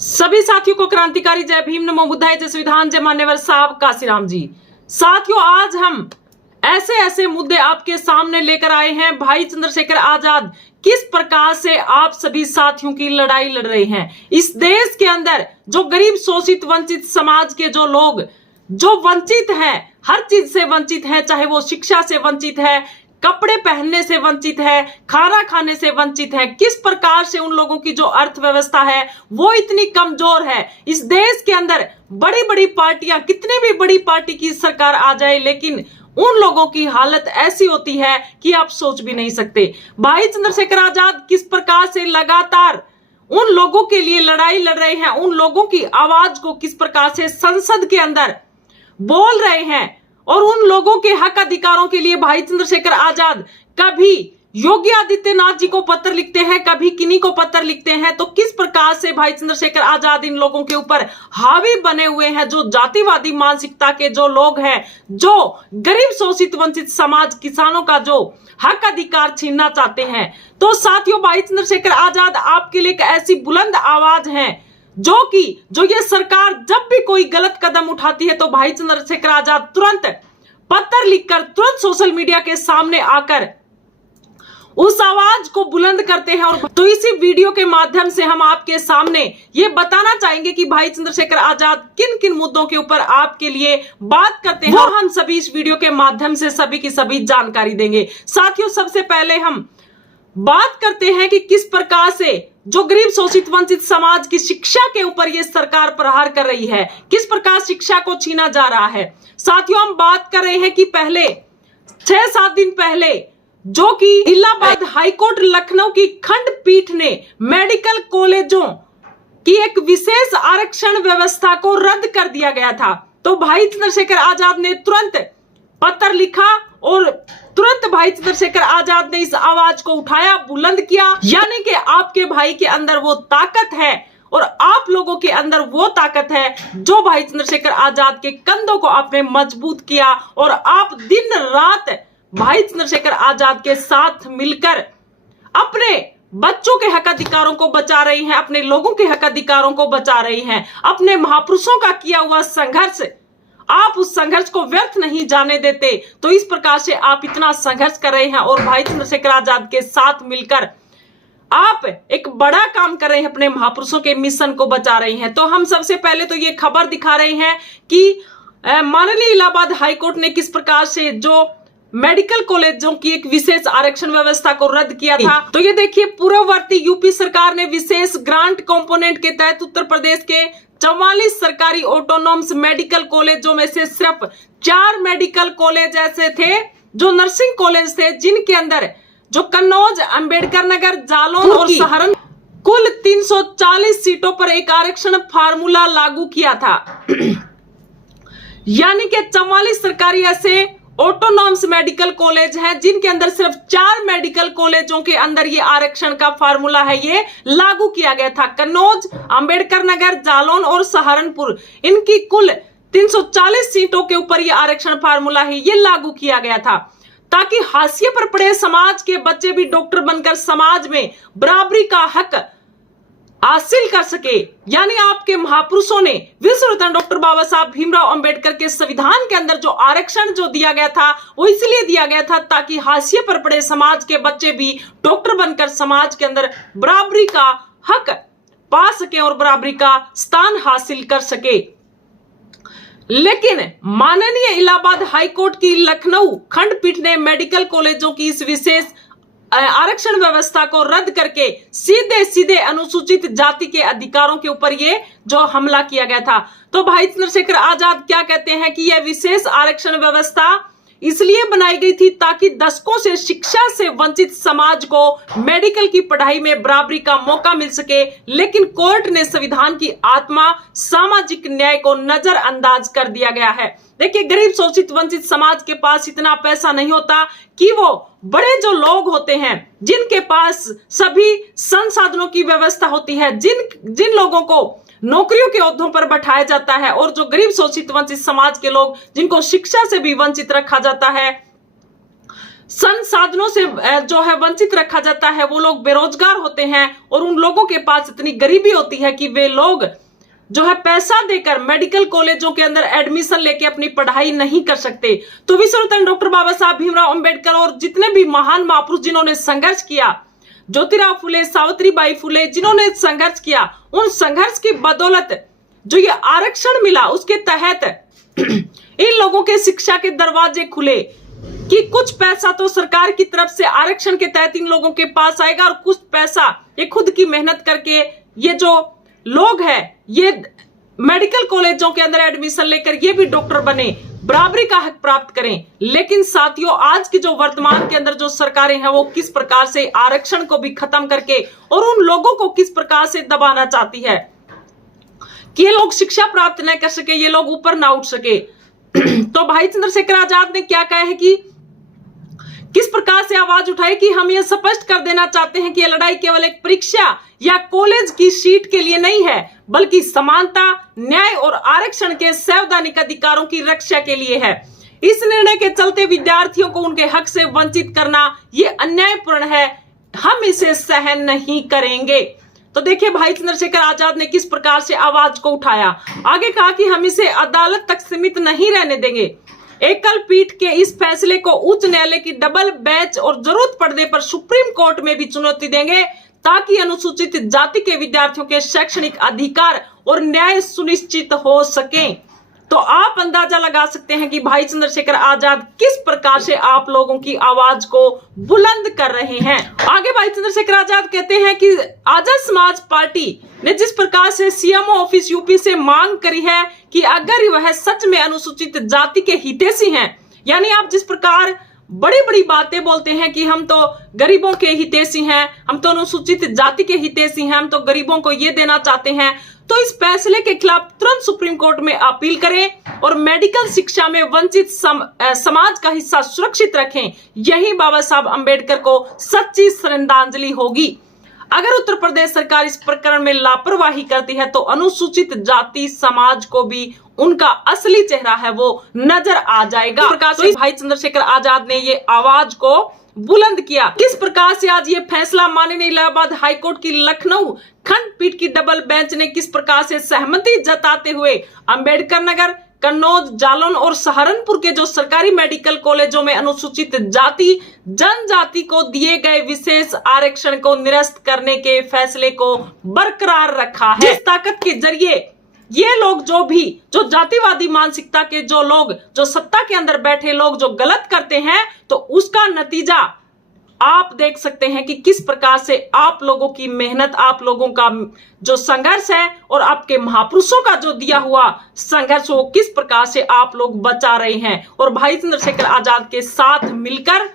सभी साथियों को क्रांतिकारी जय भीम, नमो बुद्धाय, जय संविधान, जय मान्यवर साहब काशीराम जी। साथियों, आज हम ऐसे ऐसे मुद्दे आपके सामने लेकर आए हैं। भाई चंद्रशेखर आजाद किस प्रकार से आप सभी साथियों की लड़ाई लड़ रहे हैं। इस देश के अंदर जो गरीब, शोषित, वंचित समाज के जो लोग जो वंचित हैं, हर चीज से वंचित हैं, चाहे वो शिक्षा से वंचित है, कपड़े पहनने से वंचित है, खाना खाने से वंचित है, किस प्रकार से उन लोगों की जो अर्थव्यवस्था है वो इतनी कमजोर है। इस देश के अंदर बड़ी बड़ी पार्टियां, कितने भी बड़ी पार्टी की सरकार आ जाए, लेकिन उन लोगों की हालत ऐसी होती है कि आप सोच भी नहीं सकते। भाई चंद्रशेखर आजाद किस प्रकार से लगातार उन लोगों के लिए लड़ाई लड़ रहे हैं, उन लोगों की आवाज को किस प्रकार से संसद के अंदर बोल रहे हैं, और उन लोगों के हक अधिकारों के लिए भाई चंद्रशेखर आजाद कभी योगी आदित्यनाथ जी को पत्र लिखते हैं, कभी किन्हीं को पत्र लिखते हैं। तो किस प्रकार से भाई चंद्रशेखर आजाद इन लोगों के ऊपर हावी बने हुए हैं, जो जातिवादी मानसिकता के जो लोग हैं, जो गरीब, शोषित, वंचित समाज, किसानों का जो हक अधिकार छीनना चाहते हैं। तो साथियों, भाई चंद्रशेखर आजाद आपके लिए एक ऐसी बुलंद आवाज है जो ये सरकार जब भी कोई गलत कदम उठाती है तो भाई चंद्रशेखर आजाद तुरंत पत्र लिखकर, तुरंत सोशल मीडिया के सामने आकर उस आवाज को बुलंद करते हैं। और तो इसी वीडियो के माध्यम से हम आपके सामने ये बताना चाहेंगे कि भाई चंद्रशेखर आजाद किन किन मुद्दों के ऊपर आपके लिए बात करते हैं, और हम सभी इस वीडियो के माध्यम से सभी की सभी जानकारी देंगे। साथियों, सबसे पहले हम बात करते हैं कि किस प्रकार से जो गरीब, शोषित, वंचित समाज की शिक्षा के ऊपर ये सरकार प्रहार कर रही है, किस प्रकार शिक्षा को छीना जा रहा है। साथियों, हम बात कर रहे हैं कि पहले 6-7 दिन पहले जो कि इलाहाबाद हाईकोर्ट लखनऊ की खंडपीठ ने मेडिकल कॉलेजों की एक विशेष आरक्षण व्यवस्था को रद्द कर दिया गया था। तो भाई चंद्रशेखर आजाद ने तुरंत पत्र लिखा और तुरंत भाई चंद्रशेखर आजाद ने इस आवाज को उठाया, बुलंद किया। यानी कि आपके भाई के अंदर वो ताकत है और आप लोगों के अंदर वो ताकत है जो भाई चंद्रशेखर आजाद के कंधों को आपने मजबूत किया, और आप दिन रात भाई चंद्रशेखर आजाद के साथ मिलकर अपने बच्चों के हक अधिकारों को बचा रही हैं, अपने लोगों के हक अधिकारों को बचा रही हैं। अपने महापुरुषों का किया हुआ संघर्ष, आप उस संघर्ष को व्यर्थ नहीं जाने देते। तो इस प्रकार से आप इतना संघर्ष कर रहे हैं और भाई चंद्रशेखर आजाद के साथ मिलकर आप एक बड़ा काम कर रहे हैं, अपने महापुरुषों के मिशन को बचा रहे हैं। तो हम सबसे पहले तो ये खबर दिखा रहे हैं कि माननीय इलाहाबाद हाईकोर्ट ने किस प्रकार से जो मेडिकल कॉलेजों की एक विशेष आरक्षण व्यवस्था को रद्द किया था। तो ये देखिए, पूर्ववर्ती यूपी सरकार ने विशेष ग्रांट कंपोनेंट के तहत उत्तर प्रदेश के 44 सरकारी ऑटोनॉमस मेडिकल कॉलेजों में से सिर्फ 4 मेडिकल कॉलेज ऐसे थे जो नर्सिंग कॉलेज थे, जिनके अंदर जो कन्नौज, अंबेडकर नगर, जालौन और सहारनपुर कुल 340 सीटों पर एक आरक्षण फार्मूला लागू किया था। यानी कि 44 सरकारी ऐसे ऑटोनॉमस मेडिकल कॉलेज हैं जिनके अंदर सिर्फ 4 मेडिकल कॉलेजों के अंदर ये आरक्षण का फार्मूला है, ये लागू किया गया था। कन्नौज, अंबेडकर नगर, जालौन और सहारनपुर, इनकी कुल 340 सीटों के ऊपर ये आरक्षण फार्मूला है, ये लागू किया गया था ताकि हाशिए पर पड़े समाज के बच्चे भी डॉक्टर बनकर समाज में बराबरी का हक हासिल कर सके। यानी आपके महापुरुषों ने विश्व रत्न डॉक्टर बाबा साहब भीमराव अंबेडकर के संविधान के अंदर जो आरक्षण जो दिया गया था वो इसलिए दिया गया था ताकि हाशिए पर पड़े समाज के बच्चे भी डॉक्टर बनकर समाज के अंदर बराबरी का हक पा सके और बराबरी का स्थान हासिल कर सके। लेकिन माननीय इलाहाबाद हाईकोर्ट की लखनऊ खंडपीठ ने मेडिकल कॉलेजों की इस विशेष आरक्षण व्यवस्था को रद्द करके सीधे सीधे अनुसूचित जाति के अधिकारों के ऊपर ये जो हमला किया गया था। तो भाई चंद्रशेखर आजाद क्या कहते हैं कि यह विशेष आरक्षण व्यवस्था इसलिए बनाई गई थी ताकि दशकों से शिक्षा से वंचित समाज को मेडिकल की पढ़ाई में बराबरी का मौका मिल सके, लेकिन कोर्ट ने संविधान की आत्मा, सामाजिक न्याय को नजरअंदाज कर दिया गया है। देखिए, गरीब, शोषित, वंचित समाज के पास इतना पैसा नहीं होता कि वो बड़े जो लोग होते हैं जिनके पास सभी संसाधनों की व्यवस्था होती है, जिन लोगों को नौकरियों के ओहदों पर बैठाया जाता है, और जो गरीब, शोषित, वंचित समाज के लोग जिनको शिक्षा से भी वंचित रखा जाता है, संसाधनों से जो है वंचित रखा जाता है, वो लोग बेरोजगार होते हैं और उन लोगों के पास इतनी गरीबी होती है कि वे लोग जो है पैसा देकर मेडिकल कॉलेजों के अंदर एडमिशन लेके अपनी पढ़ाई नहीं कर सकते। तो विश्वरत्न डॉक्टर बाबा साहब भीमराव अंबेडकर और जितने भी महान महापुरुष जिन्होंने संघर्ष किया, ज्योतिराव फुले, सावित्रीबाई फुले, जिन्होंने संघर्ष किया, उन संघर्ष की बदौलत जो ये आरक्षण मिला, उसके तहत इन लोगों के शिक्षा के दरवाजे खुले कि कुछ पैसा तो सरकार की तरफ से आरक्षण के तहत इन लोगों के पास आएगा और कुछ पैसा ये खुद की मेहनत करके ये जो लोग हैं ये मेडिकल कॉलेजों के अंदर एडमिशन लेकर ये भी डॉक्टर बने, बराबरी का हक प्राप्त करें। लेकिन साथियों, आज की जो वर्तमान के अंदर जो सरकारें हैं वो किस प्रकार से आरक्षण को भी खत्म करके और उन लोगों को किस प्रकार से दबाना चाहती है कि ये लोग शिक्षा प्राप्त न कर सके, ये लोग ऊपर ना उठ सके। तो भाई चंद्रशेखर आजाद ने क्या कहा है कि किस प्रकार से आवाज उठाई कि हम ये स्पष्ट कर देना चाहते हैं कि यह लड़ाई केवल एक परीक्षा या कॉलेज की सीट के लिए नहीं है, बल्कि समानता, न्याय और आरक्षण के संवैधानिक अधिकारों की रक्षा के लिए है। इस निर्णय के चलते विद्यार्थियों को उनके हक से वंचित करना ये अन्यायपूर्ण है, हम इसे सहन नहीं करेंगे। तो देखिए भाई चंद्रशेखर आजाद ने किस प्रकार से आवाज को उठाया। आगे कहा कि हम इसे अदालत तक सीमित नहीं रहने देंगे। एकल पीठ के इस फैसले को उच्च न्यायालय की डबल बेंच और जरूरत पड़ने पर सुप्रीम कोर्ट में भी चुनौती देंगे, ताकि अनुसूचित जाति के विद्यार्थियों के शैक्षणिक अधिकार और न्याय सुनिश्चित हो सके। तो आप अंदाजा लगा सकते हैं कि भाई चंद्रशेखर आजाद किस प्रकार से आप लोगों की आवाज को बुलंद कर रहे हैं। आगे भाई चंद्रशेखर आजाद कहते हैं कि आजाद समाज पार्टी ने जिस प्रकार से सीएमओ ऑफिस यूपी से मांग करी है कि अगर वह सच में अनुसूचित जाति के हितैषी हैं, यानी आप जिस प्रकार बड़ी बड़ी बातें बोलते हैं कि हम तो गरीबों के हितैषी हैं, हम तो अनुसूचित जाति के हितैषी हैं, हम तो गरीबों को ये देना चाहते हैं, तो इस फैसले के खिलाफ तुरंत सुप्रीम कोर्ट में अपील करें और मेडिकल शिक्षा में वंचित समाज का हिस्सा सुरक्षित रखें। यही बाबा साहब अंबेडकर को सच्ची श्रद्धांजलि होगी। अगर उत्तर प्रदेश सरकार इस प्रकरण में लापरवाही करती है तो अनुसूचित जाति समाज को भी उनका असली चेहरा है वो नजर आ जाएगा। इस प्रकार से भाई चंद्रशेखर आजाद ने ये आवाज को बुलंद किया। किस प्रकार से आज ये फैसला माननीय इलाहाबाद हाईकोर्ट की लखनऊ खंडपीठ की डबल बेंच ने किस प्रकार से सहमति जताते हुए अंबेडकर नगर, कन्नौज, जालौन और सहारनपुर के जो सरकारी मेडिकल कॉलेजों में अनुसूचित जाति जनजाति को दिए गए विशेष आरक्षण को निरस्त करने के फैसले को बरकरार रखा है। इस ताकत के जरिए ये लोग जो जातिवादी मानसिकता के जो लोग जो सत्ता के अंदर बैठे लोग जो गलत करते हैं, तो उसका नतीजा आप देख सकते हैं कि किस प्रकार से आप लोगों की मेहनत, आप लोगों का जो संघर्ष है और आपके महापुरुषों का जो दिया हुआ संघर्ष वो किस प्रकार से आप लोग बचा रहे हैं और भाई चंद्रशेखर आजाद के साथ मिलकर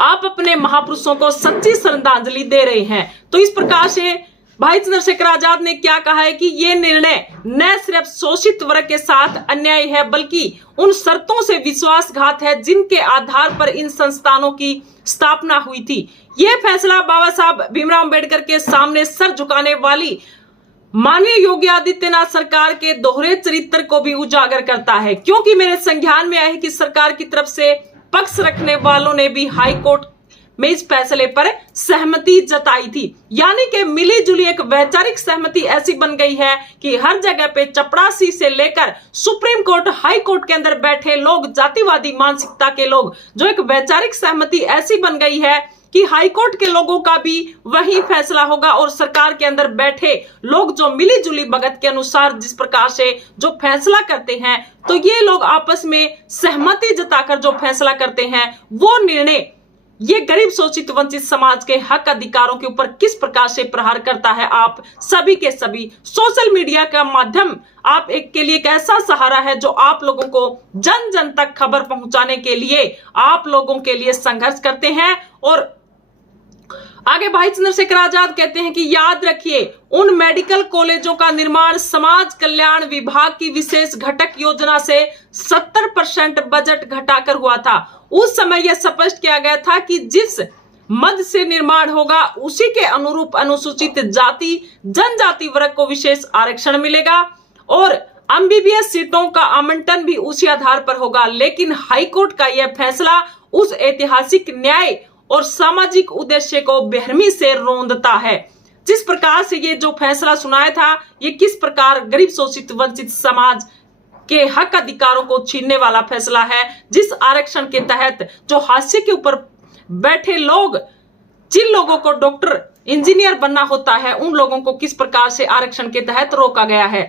आप अपने महापुरुषों को सच्ची श्रद्धांजलि दे रहे हैं। तो इस प्रकार से भाई चंद्रशेखर आजाद ने क्या कहा है कि ये निर्णय न सिर्फ शोषित वर्ग के साथ अन्याय है, बल्कि उन शर्तों से विश्वासघात है जिनके आधार पर इन संस्थानों की स्थापना हुई थी। यह फैसला बाबा साहब भीमराव अंबेडकर के सामने सर झुकाने वाली माननीय योगी आदित्यनाथ सरकार के दोहरे चरित्र को भी उजागर करता है, क्योंकि मेरे संज्ञान में आया कि सरकार की तरफ से पक्ष रखने वालों ने भी हाई कोर्ट में इस फैसले पर सहमति जताई थी। यानी कि मिली जुली एक वैचारिक सहमति ऐसी बन गई है कि हर जगह पे चपरासी से लेकर सुप्रीम कोर्ट, हाई कोर्ट के अंदर बैठे लोग, जातिवादी मानसिकता के लोग, जो एक वैचारिक सहमति ऐसी बन गई है कि हाई कोर्ट के लोगों का भी वही फैसला होगा और सरकार के अंदर बैठे लोग जो मिली जुली भगत के अनुसार जिस प्रकार से जो फैसला करते हैं, तो ये लोग आपस में सहमति जताकर जो फैसला करते हैं वो निर्णय ये गरीब शोषित वंचित समाज के हक अधिकारों के ऊपर किस प्रकार से प्रहार करता है। आप सभी के सभी सोशल मीडिया का माध्यम आप एक के लिए एक ऐसा सहारा है जो आप लोगों को जन जन तक खबर पहुंचाने के लिए आप लोगों के लिए संघर्ष करते हैं। और आगे भाई चंद्रशेखर आजाद कहते हैं कि याद रखिए, उन मेडिकल कॉलेजों का निर्माण समाज कल्याण विभाग की विशेष घटक योजना से 70% बजट घटाकर हुआ था। उस समय यह स्पष्ट किया गया था कि जिस मद से निर्माण होगा उसी के अनुरूप अनुसूचित जाति जनजाति वर्ग को विशेष आरक्षण मिलेगा और एमबीबीएस सीटों का आवंटन भी उसी आधार पर होगा। लेकिन हाईकोर्ट का यह फैसला उस ऐतिहासिक न्याय और सामाजिक उद्देश्य को बेरहमी से रौंदता है। जिस प्रकार से ये जो फैसला सुनाया था, ये किस प्रकार गरीब शोषित वंचित समाज के हक अधिकारों को छीनने वाला फैसला है। जिस आरक्षण के तहत जो हाशिए के ऊपर बैठे लोग, जिन लोगों को डॉक्टर इंजीनियर बनना होता है, उन लोगों को किस प्रकार से आरक्षण के तहत रोका गया है।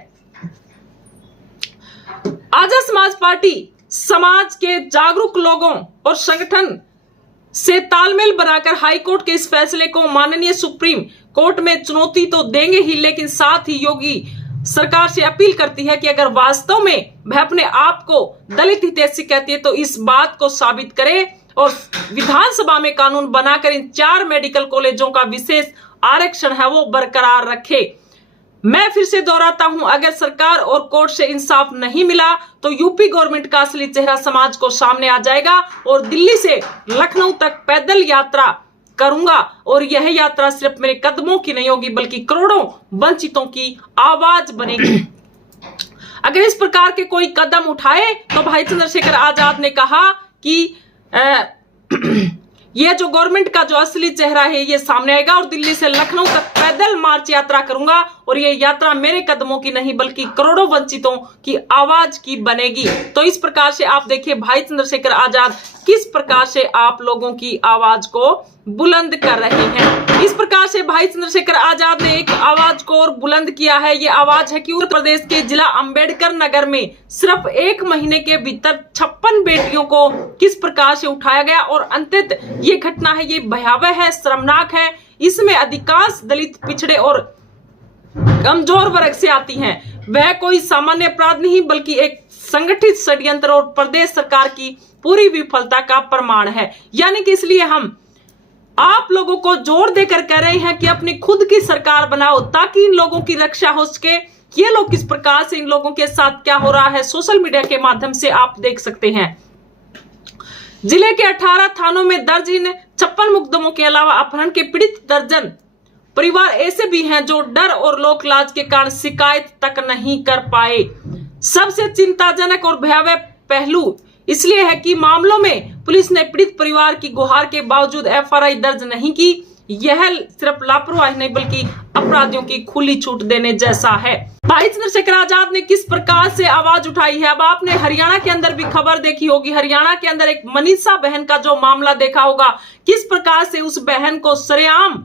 आजाद समाज पार्टी समाज के जागरूक लोगों और संगठन से तालमेल बनाकर हाईकोर्ट के इस फैसले को माननीय सुप्रीम कोर्ट में चुनौती तो देंगे ही, लेकिन साथ ही योगी सरकार से अपील करती है कि अगर वास्तव में वह अपने आप को दलित हितैषी कहती है तो इस बात को साबित करे और विधानसभा में कानून बनाकर इन 4 मेडिकल कॉलेजों का विशेष आरक्षण है वो बरकरार रखे। मैं फिर से दोहराता हूं, अगर सरकार और कोर्ट से इंसाफ नहीं मिला तो यूपी गवर्नमेंट का असली चेहरा समाज को सामने आ जाएगा और दिल्ली से लखनऊ तक पैदल यात्रा करूंगा और यह यात्रा सिर्फ मेरे कदमों की नहीं होगी बल्कि करोड़ों वंचितों की आवाज बनेगी। अगर इस प्रकार के कोई कदम उठाए तो भाई चंद्रशेखर आजाद ने कहा कि ये जो गवर्नमेंट का जो असली चेहरा है ये सामने आएगा और दिल्ली से लखनऊ तक पैदल मार्च यात्रा करूंगा और ये यात्रा मेरे कदमों की नहीं बल्कि करोड़ों वंचितों की आवाज की बनेगी। तो इस प्रकार से आप देखिए भाई चंद्रशेखर आजाद किस प्रकार से आप लोगों की आवाज को बुलंद कर रहे हैं। इस प्रकार से भाई चंद्रशेखर आजाद ने एक आवाज को और बुलंद किया है। ये आवाज है कि उत्तर प्रदेश के जिला अंबेडकर नगर में सिर्फ 1 महीने के भीतर 56 बेटियों को किस प्रकार से उठाया गया और अंततः ये घटना है, ये भयावह है, शर्मनाक है। इसमें अधिकांश दलित, पिछड़े और कमजोर वर्ग से आती हैं। वह कोई सामान्य अपराध नहीं बल्कि एक संगठित षड्यंत्र और प्रदेश सरकार की पूरी विफलता का प्रमाण है। यानी कि इसलिए हम आप लोगों को जोर देकर कह रहे हैं कि अपनी खुद की सरकार बनाओ ताकि इन लोगों की रक्षा हो सके। ये लोग किस प्रकार से, इन लोगों के साथ क्या हो रहा है, सोशल मीडिया के माध्यम से आप देख सकते हैं। जिले के 18 थानों में दर्ज इन 56 मुकदमों के अलावा अपहरण के पीड़ित दर्जन परिवार ऐसे भी हैं जो डर और लोक लाज के कारण शिकायत तक नहीं कर पाए। सबसे चिंताजनक और भयावह पहलू इसलिए है कि मामलों में पुलिस ने पीड़ित परिवार की गुहार के बावजूद एफआईआर दर्ज नहीं की। यह सिर्फ लापरवाही नहीं बल्कि अपराधियों की खुली छूट देने जैसा है। भाई चंद्रशेखर आजाद ने किस प्रकार से आवाज उठाई है। अब आपने हरियाणा के अंदर भी खबर देखी होगी। हरियाणा के अंदर एक मनीषा बहन का जो मामला देखा होगा, किस प्रकार से उस बहन को सरेआम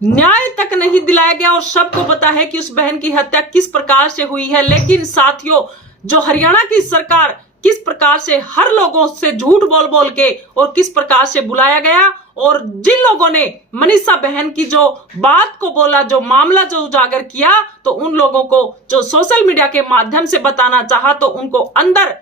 न्याय तक नहीं दिलाया गया और सबको पता है कि उस बहन की हत्या किस प्रकार से हुई है। लेकिन साथियों, जो हरियाणा की सरकार किस प्रकार से हर लोगों से झूठ बोल बोल के और किस प्रकार से बुलाया गया और जिन लोगों ने मनीषा बहन की जो बात को बोला, जो मामला जो उजागर किया, तो उन लोगों को जो सोशल मीडिया के माध्यम से बताना चाहा तो उनको अंदर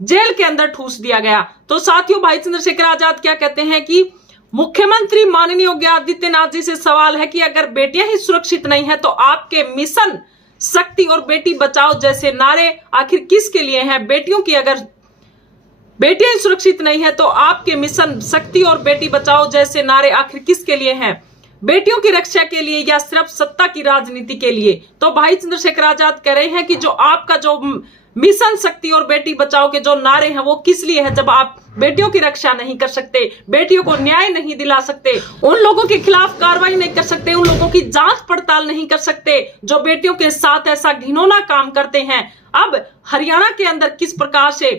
जेल के अंदर ठूस दिया गया। तो साथियों, भाई चंद्रशेखर आजाद क्या कहते हैं कि मुख्यमंत्री माननीय योगी आदित्यनाथ जी से सवाल है कि अगर बेटियां ही सुरक्षित नहीं है तो आपके मिशन शक्ति और बेटी बचाओ जैसे नारे आखिर किसके लिए हैं। बेटियों की अगर बेटियां सुरक्षित नहीं है तो आपके मिशन शक्ति और बेटी बचाओ जैसे नारे आखिर किसके लिए हैं, बेटियों की रक्षा के लिए या सिर्फ सत्ता की राजनीति के लिए। तो भाई चंद्रशेखर आजाद कह रहे हैं कि जो आपका जो मिशन शक्ति और बेटी बचाओ के जो नारे हैं वो किस लिए है, जब आप बेटियों की रक्षा नहीं कर सकते, बेटियों को न्याय नहीं दिला सकते, उन लोगों के खिलाफ कार्रवाई नहीं कर सकते, उन लोगों की जांच पड़ताल नहीं कर सकते जो बेटियों के साथ ऐसा घिनौना काम करते हैं। अब हरियाणा के अंदर किस प्रकार से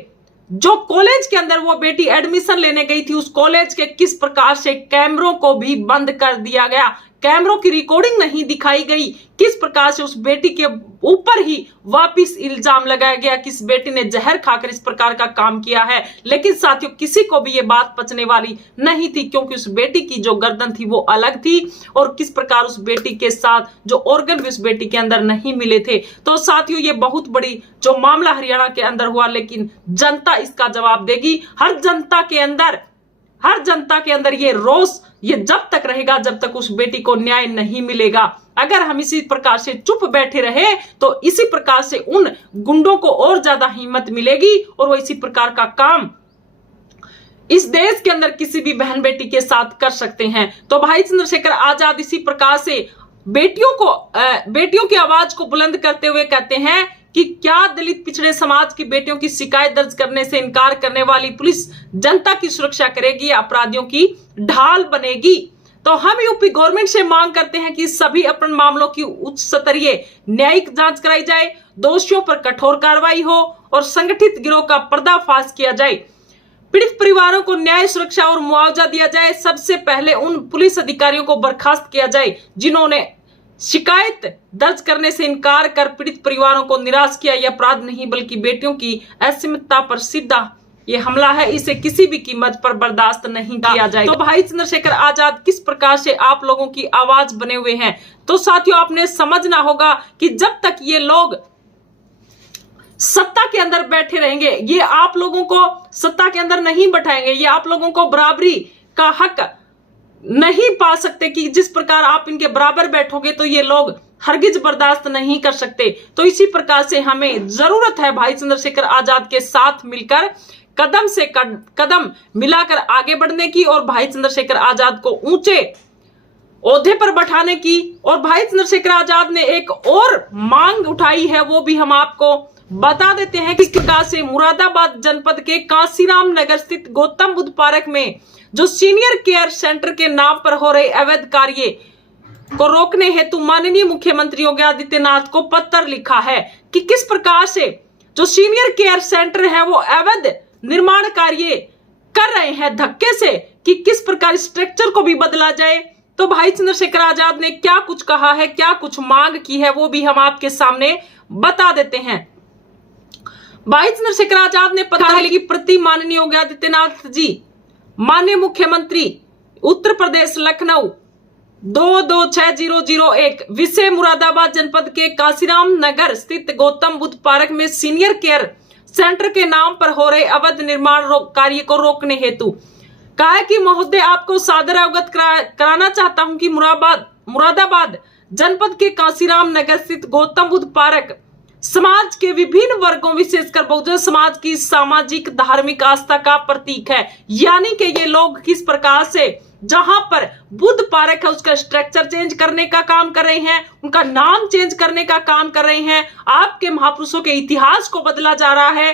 जो कॉलेज के अंदर वो बेटी एडमिशन लेने गई थी, उस कॉलेज के किस प्रकार से कैमरों को भी बंद कर दिया गया, कैमरों की रिकॉर्डिंग नहीं दिखाई गई, किस प्रकार से उस बेटी के ऊपर ही वापिस इल्जाम लगाया गया कि इस बेटी ने जहर खाकर इस प्रकार का काम किया है। लेकिन साथियों, किसी को भी ये बात पचने वाली नहीं थी क्योंकि उस बेटी की जो गर्दन थी वो अलग थी और किस प्रकार उस बेटी के साथ जो ऑर्गन भी उस बेटी के अंदर नहीं मिले थे। तो साथियों, ये बहुत बड़ी जो मामला हरियाणा के अंदर हुआ, लेकिन जनता इसका जवाब देगी। हर जनता के अंदर ये रोष ये जब तक रहेगा जब तक उस बेटी को न्याय नहीं मिलेगा। अगर हम इसी प्रकार से चुप बैठे रहे तो इसी प्रकार से उन गुंडों को और ज्यादा हिम्मत मिलेगी और वो इसी प्रकार का काम इस देश के अंदर किसी भी बहन बेटी के साथ कर सकते हैं। तो भाई चंद्रशेखर आजाद इसी प्रकार से बेटियों की आवाज को बुलंद करते हुए कहते हैं कि क्या दलित पिछड़े समाज की बेटियों की शिकायत दर्ज करने से इनकार करने वाली पुलिस जनता की सुरक्षा करेगी या अपराधियों की ढाल बनेगी? तो हम यूपी गवर्नमेंट से मांग करते हैं कि सभी अपराध मामलों की उच्च स्तरीय न्यायिक जांच कराई जाए, दोषियों पर कठोर कार्रवाई हो और संगठित गिरोह का पर्दाफाश किया जाए। पीड़ित परिवारों को न्याय, सुरक्षा और मुआवजा दिया जाए। सबसे पहले उन पुलिस अधिकारियों को बर्खास्त किया जाए जिन्होंने शिकायत दर्ज करने से इनकार कर पीड़ित परिवारों को निराश किया। यह अपराध नहीं बल्कि बेटियों की अस्मिता पर सीधा ये हमला है। इसे किसी भी कीमत पर बर्दाश्त नहीं किया जाएगा। तो भाई चंद्रशेखर आजाद किस प्रकार से आप लोगों की आवाज बने हुए हैं। तो साथियों, आपने समझना होगा कि जब तक ये लोग सत्ता के अंदर बैठे रहेंगे, ये आप लोगों को सत्ता के अंदर नहीं बैठाएंगे, ये आप लोगों को बराबरी का हक नहीं पा सकते कि जिस प्रकार आप इनके बराबर बैठोगे तो ये लोग हरगिज बर्दाश्त नहीं कर सकते। तो इसी प्रकार से हमें जरूरत है भाई चंद्रशेखर आजाद के साथ मिलकर कदम से कदम मिलाकर आगे बढ़ने की और भाई चंद्रशेखर आजाद को ऊंचे ओहदे पर बैठाने की। और भाई चंद्रशेखर आजाद ने एक और मांग उठाई है, वो भी हम आपको बता देते हैं। किस प्रकार से मुरादाबाद जनपद के कांसीराम नगर स्थित गौतम बुद्ध पार्क में जो सीनियर केयर सेंटर के नाम पर हो रहे अवैध कार्य को रोकने हेतु माननीय मुख्यमंत्री योगी आदित्यनाथ को पत्र लिखा है कि किस प्रकार से जो सीनियर केयर सेंटर है वो अवैध निर्माण कार्य कर रहे हैं धक्के से, कि किस प्रकार स्ट्रक्चर को भी बदला जाए। तो भाई चंद्रशेखर आजाद ने क्या कुछ कहा है, क्या कुछ मांग की है, वो भी हम आपके सामने बता देते हैं। भाई चंद्रशेखर आजाद ने पत्र लिखी प्रति माननीय योगी आदित्यनाथ जी, माननीय मुख्यमंत्री उत्तर प्रदेश लखनऊ 226001, विषय मुरादाबाद जनपद के कांसीराम नगर स्थित गौतम बुद्ध पार्क में सीनियर केयर सेंटर के नाम पर हो रहे अवैध निर्माण कार्य को रोकने हेतु कहा कि महोदय, आपको सादर अवगत कराना चाहता हूं कि मुरादाबाद जनपद के कांसीराम नगर स्थित गौतम बुद्ध पार्क समाज के विभिन्न वर्गों विशेषकर बहुजन समाज की सामाजिक धार्मिक आस्था का प्रतीक है। यानी कि ये लोग किस प्रकार से जहां पर बुद्ध पार्क है उसका स्ट्रक्चर चेंज करने का काम कर रहे हैं, उनका नाम चेंज करने का काम कर रहे हैं, आपके महापुरुषों के इतिहास को बदला जा रहा है।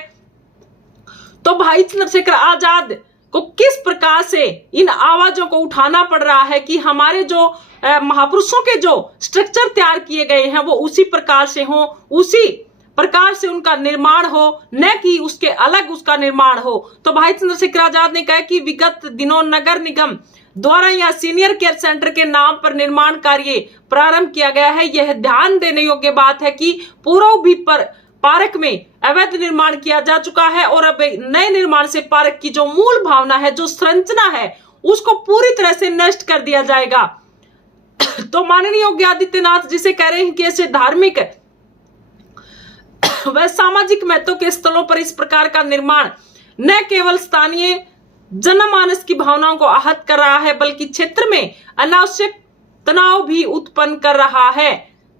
तो भाई चंद्रशेखर आजाद को किस प्रकार से इन आवाजों को उठाना पड़ रहा है कि हमारे जो महापुरुषों के जो स्ट्रक्चर तैयार किए गए हैं वो उसी प्रकार से हो, उसी प्रकार से उनका निर्माण हो, न कि उसके अलग उसका निर्माण हो। तो भाई चंद्रशेखर आजाद ने कहा कि विगत दिनों नगर निगम द्वारा यहाँ सीनियर केयर सेंटर के नाम पर निर्माण कार्य प्रारंभ किया गया है। यह ध्यान देने योग्य बात है कि पूर्व भी पार्क में अवैध निर्माण किया जा चुका है और अब नए निर्माण से पार्क की जो मूल भावना है, जो संरचना है, उसको पूरी तरह से नष्ट कर दिया जाएगा। तो माननीय योगी आदित्यनाथ जिसे कह रहे हैं कि ऐसे धार्मिक व सामाजिक महत्व के स्थलों पर इस प्रकार का निर्माण न केवल स्थानीय जनमानस की भावनाओं को आहत कर रहा है बल्कि क्षेत्र में अनावश्यक तनाव भी उत्पन्न कर रहा है।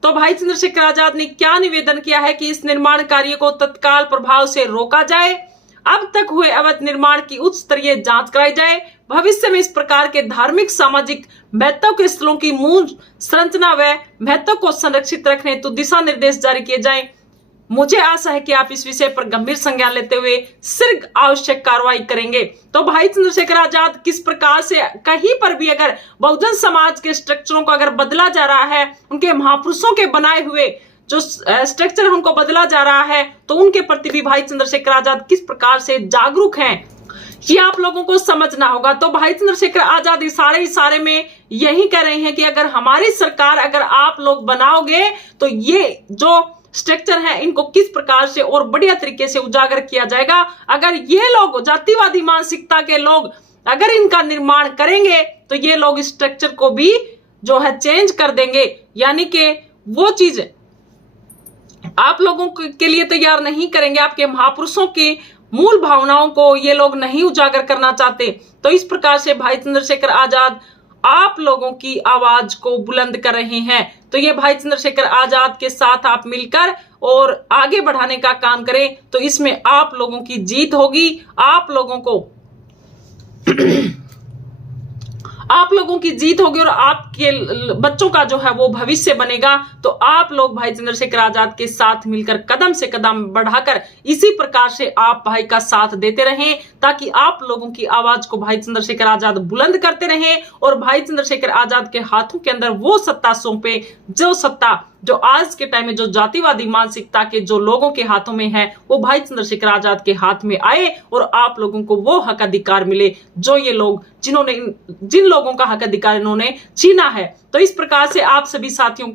तो भाई चंद्रशेखर आजाद ने क्या निवेदन किया है कि इस निर्माण कार्य को तत्काल प्रभाव से रोका जाए, अब तक हुए अवैध निर्माण की उच्च स्तरीय जांच कराई जाए, भविष्य में इस प्रकार के धार्मिक सामाजिक महत्व के स्थलों की मूल संरचना व महत्व को संरक्षित रखने हेतु दिशा निर्देश जारी किए जाएं। मुझे आशा है कि आप इस विषय पर गंभीर संज्ञान लेते हुए शीघ्र आवश्यक कार्रवाई करेंगे। तो भाई चंद्रशेखर आजाद किस प्रकार से कहीं पर भी अगर बहुजन समाज के स्ट्रक्चरों को अगर बदला जा रहा है, उनके महापुरुषों के बनाए हुए जो स्ट्रक्चर है उनको बदला जा रहा है, तो उनके प्रति भी भाई चंद्रशेखर आजाद किस प्रकार से जागरूक हैं, ये आप लोगों को समझना होगा। तो भाई चंद्रशेखर आजाद इशारे में यही कह रहे हैं कि अगर हमारी सरकार अगर आप लोग बनाओगे तो ये जो स्ट्रक्चर है इनको किस प्रकार से और बढ़िया तरीके से उजागर किया जाएगा। अगर ये लोग जातिवादी मानसिकता के लोग अगर इनका निर्माण करेंगे तो ये लोग स्ट्रक्चर को भी जो है चेंज कर देंगे, यानी कि वो चीज आप लोगों के लिए तैयार नहीं करेंगे। आपके महापुरुषों की मूल भावनाओं को ये लोग नहीं उजागर करना चाहते। तो इस प्रकार से भाई चंद्रशेखर आजाद आप लोगों की आवाज को बुलंद कर रहे हैं। तो ये भाई चंद्रशेखर आजाद के साथ आप मिलकर और आगे बढ़ाने का काम करें, तो इसमें आप लोगों की जीत होगी। आप लोगों को आप लोगों की जीत होगी और आपके बच्चों का जो है वो भविष्य बनेगा। तो आप लोग भाई चंद्रशेखर आजाद के साथ मिलकर कदम से कदम बढ़ाकर इसी प्रकार से आप भाई का साथ देते रहें, ताकि आप लोगों की आवाज को भाई चंद्रशेखर आजाद बुलंद करते रहें और भाई चंद्रशेखर आजाद के हाथों के अंदर वो सत्ता सौंपे, जो सत्ता जो आज के टाइम में जो जातिवादी मानसिकता के जो लोगों के हाथों में है, वो भाई चंद्रशेखर आजाद के हाथ में आए और आप लोगों को वो हक अधिकार मिले जो ये लोग जिन लोगों का हक अधिकार इन्होंने छीना है। तो इस प्रकार से आप सभी साथियों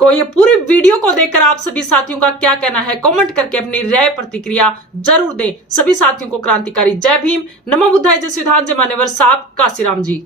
को ये पूरी वीडियो को देखकर आप सभी साथियों का क्या कहना है, कमेंट करके अपनी राय प्रतिक्रिया जरूर दें। सभी साथियों को क्रांतिकारी जय भीम, नमो बुद्धाय, जय संविधान, जय मान्यवर साहब काशीराम जी।